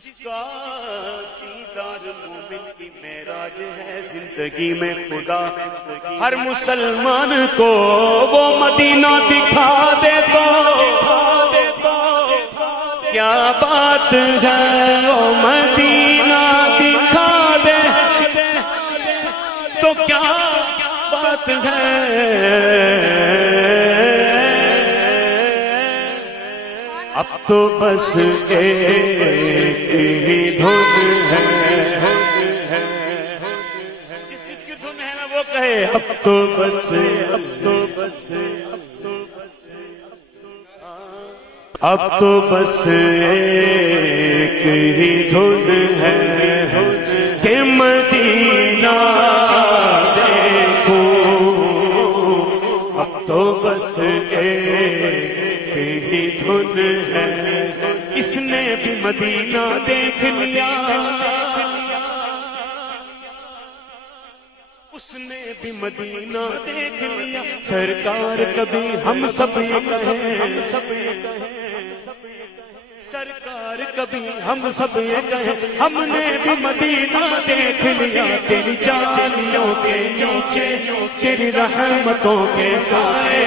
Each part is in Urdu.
جس کا دیدار مومن کی معراج ہے زندگی میں خدا ہر مسلمان کو وہ مدینہ دکھا دے تو کیا بات ہے وہ مدینہ دکھا دے تو کیا بات ہے اب تو بس ایک ہی دھن ہے جس کی دھن ہے نا وہ کہے اب تو بس اب تو بس اب تو بس ایک ہی دھن ہے کہ مدینہ دیکھوں اب تو بس ایک ہی دھن ہے اس نے بھی مدینہ دیکھ لیا اس نے بھی مدینہ دیکھ لیا سرکار کبھی ہم سب یہ کہیں سرکار کبھی ہم سب یہ کہیں ہم نے بھی مدینہ دیکھ لیا تیری جانیوں کے نیچے تیری رحمتوں کے سائے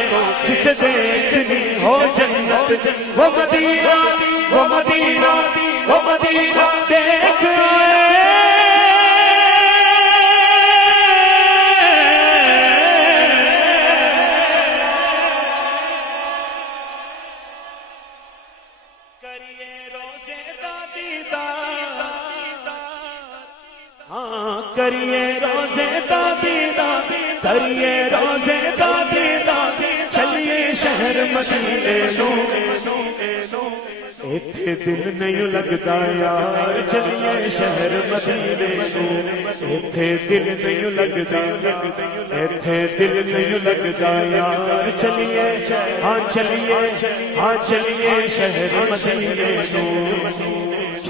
جسے دیکھنی ہو جنت وہ مدینہ وہ مدینہ وہ مدینہ دیکھ کریے روزے دا دیدار کریے روزے دا دیدار چلیے شہر مدینے نو ایک دل نہیں لگتا یار چلیے شہر مدینے نو ایک دل نہیں لگتا ایک دل نہیں لگتا یار چلیے ہاں چلیے ہاں چلیے شہر مدینے نو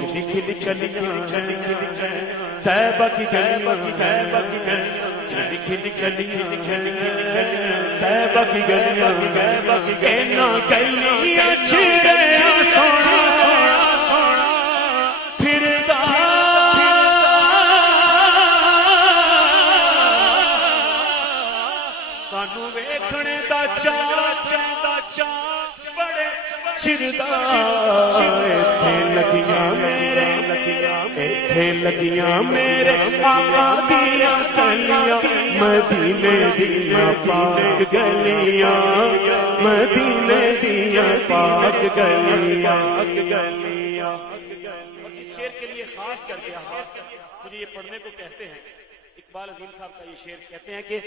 کھلی کھلی کلیاں طیبہ کی گلیاں طیبہ کی گلیاں کھلی کھلی کلیاں طیبہ کی گلیاں طیبہ کی گلیاں گلیاں چھڑے سونا سونا پھردا سانو ویکھنے دا چاچا بڑے چردا ایتھے لگیاں میرے ایتھے لگیاں میرے آقا دیاں گلیاں مدینے دیاں پاک گلیاں مدینے دیاں پاک گلیاں اور اس شعر کے لیے خاص کر کے مجھے یہ پڑھنے کو کہتے ہیں اقبال عظیم صاحب کا یہ شعر کہتے ہیں کہ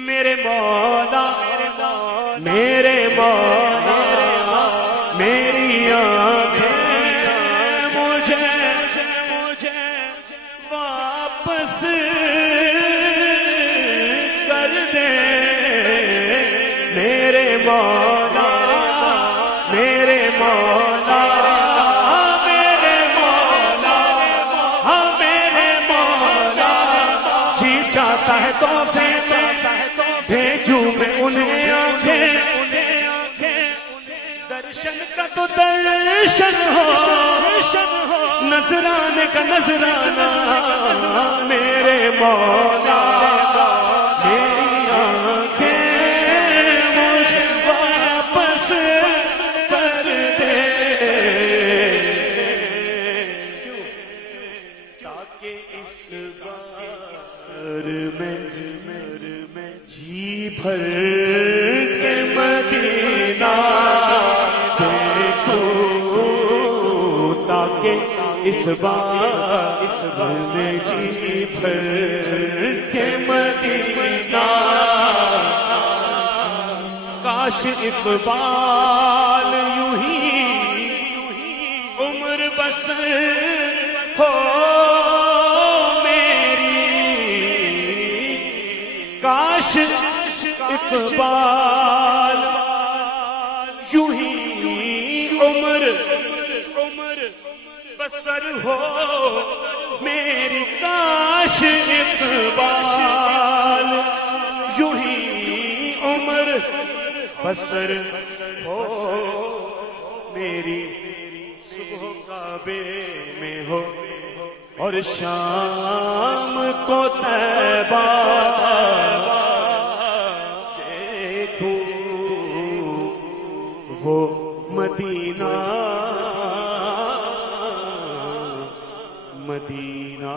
میرے مولا میرے مولا میری آنکھیں مجھے واپس کر دے میرے مولا میرے مولا میرے مولا ہاں میرے مولا جی چاہتا ہے تو بھیجوں میں انہیں آنکھیں درشن کا تو درشن ہو نظرانے کا نظرانہ میرے مولا میری آنکھیں مجھے واپس کر دے تاکہ اس بار میں جی بھر کے مدینہ اس بار میں جی بھر کے مدینہ کاش اقبال یوں ہی عمر بسر ہو میری کاش اقبال یوں ہی عمر بسر ہو میری کاش اقبال یوں ہی عمر بسر ہو میری صبح کعبے میں ہو اور شام کو طیبہ دیکھوں وہ مدینہ مدینہ